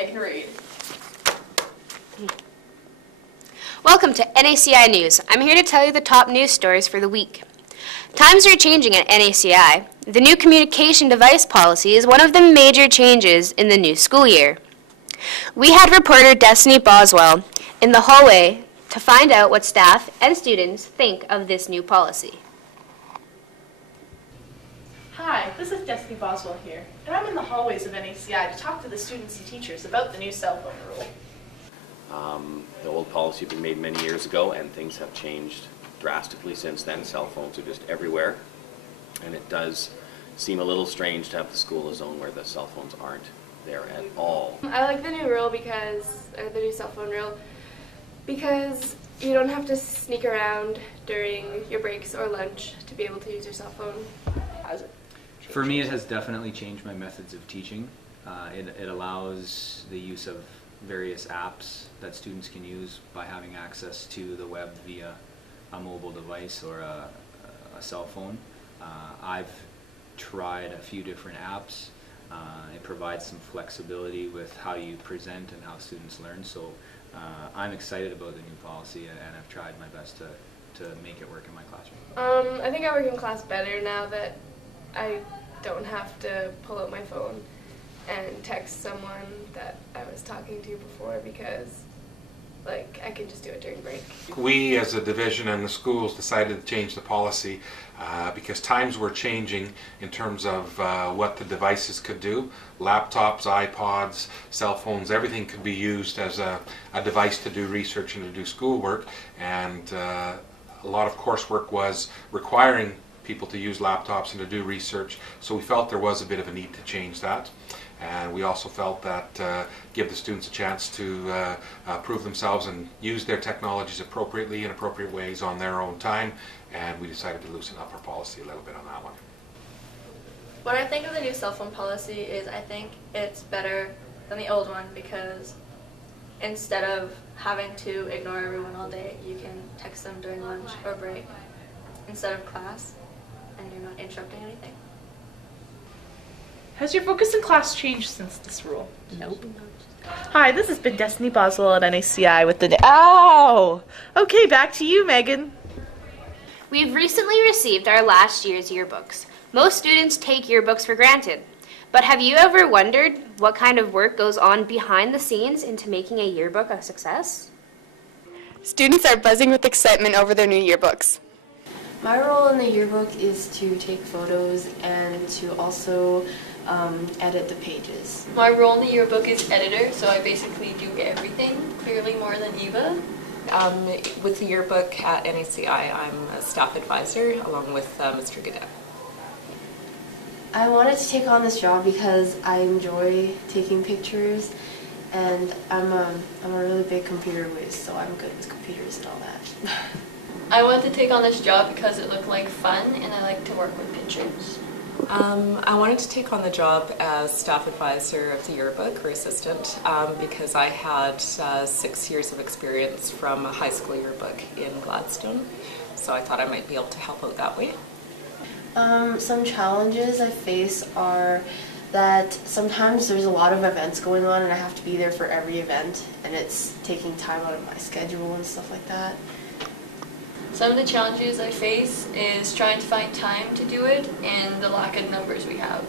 Megan Reed. Welcome to NACI News. I'm here to tell you the top news stories for the week. Times are changing at NACI. The new communication device policy is one of the major changes in the new school year. We had reporter Destiny Boswell in the hallway to find out what staff and students think of this new policy. Hi, this is Destiny Boswell here, and I'm in the hallways of NACI to talk to the students and teachers about the new cell phone rule. The old policy had been made many years ago, and things have changed drastically since then. Cell phones are just everywhere, and it does seem a little strange to have the school a zone where the cell phones aren't there at all. I like the new rule the new cell phone rule, because you don't have to sneak around during your breaks or lunch to be able to use your cell phone. For me, it has definitely changed my methods of teaching. It allows the use of various apps that students can use by having access to the web via a mobile device or a cell phone. I've tried a few different apps. It provides some flexibility with how you present and how students learn. So I'm excited about the new policy, and I've tried my best to make it work in my classroom. I think I work in class better now that I don't have to pull out my phone and text someone that I was talking to before, because I can just do it during break. We as a division and the schools decided to change the policy because times were changing in terms of what the devices could do. Laptops, iPods, cell phones, everything could be used as a device to do research and to do schoolwork, and a lot of coursework was requiring people to use laptops and to do research, so we felt there was a bit of a need to change that. And we also felt that give the students a chance to prove themselves and use their technologies appropriately in appropriate ways on their own time, and we decided to loosen up our policy a little bit on that one. What I think of the new cell phone policy is I think it's better than the old one, because instead of having to ignore everyone all day, you can text them during lunch or break instead of class, and you're not interrupting anything. Has your focus in class changed since this rule? Nope. Hi, this has been Destiny Boswell at NACI with the... Ow! Okay, back to you, Megan. We've recently received our last year's yearbooks. Most students take yearbooks for granted. But have you ever wondered what kind of work goes on behind the scenes into making a yearbook a success? Students are buzzing with excitement over their new yearbooks. My role in the yearbook is to take photos and to also edit the pages. My role in the yearbook is editor, so I basically do everything, clearly more than Eva. With the yearbook at NACI, I'm a staff advisor along with Mr. Gadet. I wanted to take on this job because I enjoy taking pictures, and I'm a really big computer whiz, so I'm good with computers and all that. I wanted to take on this job because it looked like fun, and I like to work with pictures. I wanted to take on the job as staff advisor of the yearbook, or assistant, because I had 6 years of experience from a high school yearbook in Gladstone, so I thought I might be able to help out that way. Some challenges I face are that sometimes there's a lot of events going on and I have to be there for every event, and it's taking time out of my schedule and stuff like that. Some of the challenges I face is trying to find time to do it and the lack of numbers we have.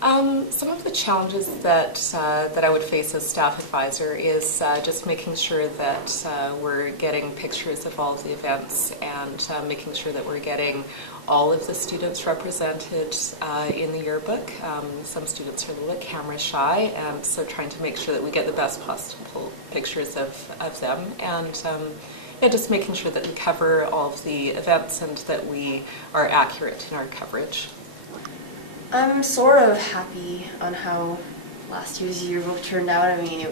Some of the challenges that I would face as staff advisor is just making sure that we're getting pictures of all of the events, and making sure that we're getting all of the students represented in the yearbook. Some students are a little bit camera shy, and so trying to make sure that we get the best possible pictures of them, and just making sure that we cover all of the events and that we are accurate in our coverage. I'm sort of happy on how last year's yearbook turned out. I mean,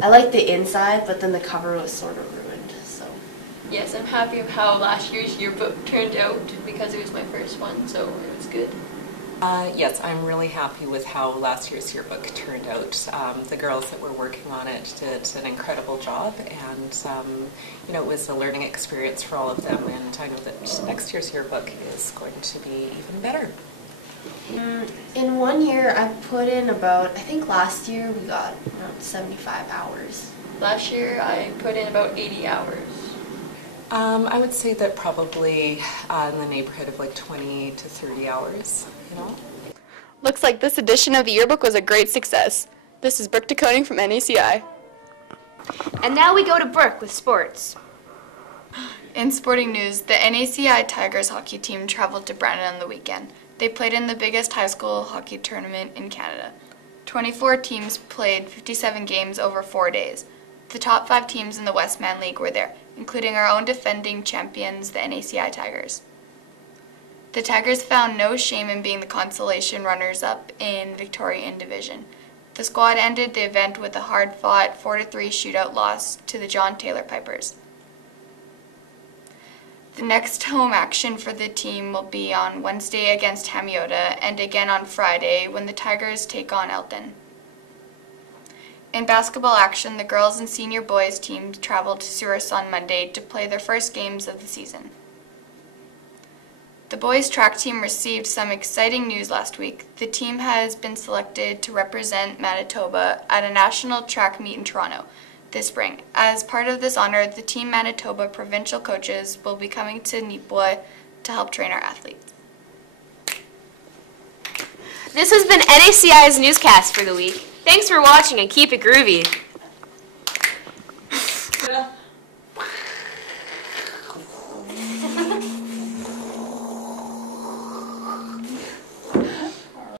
I liked the inside, but then the cover was sort of ruined, so. Yes, I'm happy of how last year's yearbook turned out because it was my first one, so it was good. Yes, I'm really happy with how last year's yearbook turned out. The girls that were working on it did an incredible job, and it was a learning experience for all of them, and I know that next year's yearbook is going to be even better. In 1 year, I put in about, I think last year we got around 75 hours. Last year, I put in about 80 hours. I would say that probably in the neighborhood of like 20 to 30 hours, you know. Looks like this edition of the yearbook was a great success. This is Brooke DeConing from NACI. And now we go to Brooke with sports. In sporting news, the NACI Tigers hockey team traveled to Brandon on the weekend. They played in the biggest high school hockey tournament in Canada. 24 teams played 57 games over 4 days. The top 5 teams in the Westman League were there, including our own defending champions, the NACI Tigers. The Tigers found no shame in being the consolation runners-up in Victorian Division. The squad ended the event with a hard-fought 4-3 shootout loss to the John Taylor Pipers. The next home action for the team will be on Wednesday against Hamiota and again on Friday when the Tigers take on Elton. In basketball action, the girls and senior boys teams traveled to Souris on Monday to play their first games of the season. The boys track team received some exciting news last week. The team has been selected to represent Manitoba at a national track meet in Toronto this spring. As part of this honor, the Team Manitoba provincial coaches will be coming to Neepawa to help train our athletes. This has been NACI's newscast for the week. Thanks for watching and keep it groovy.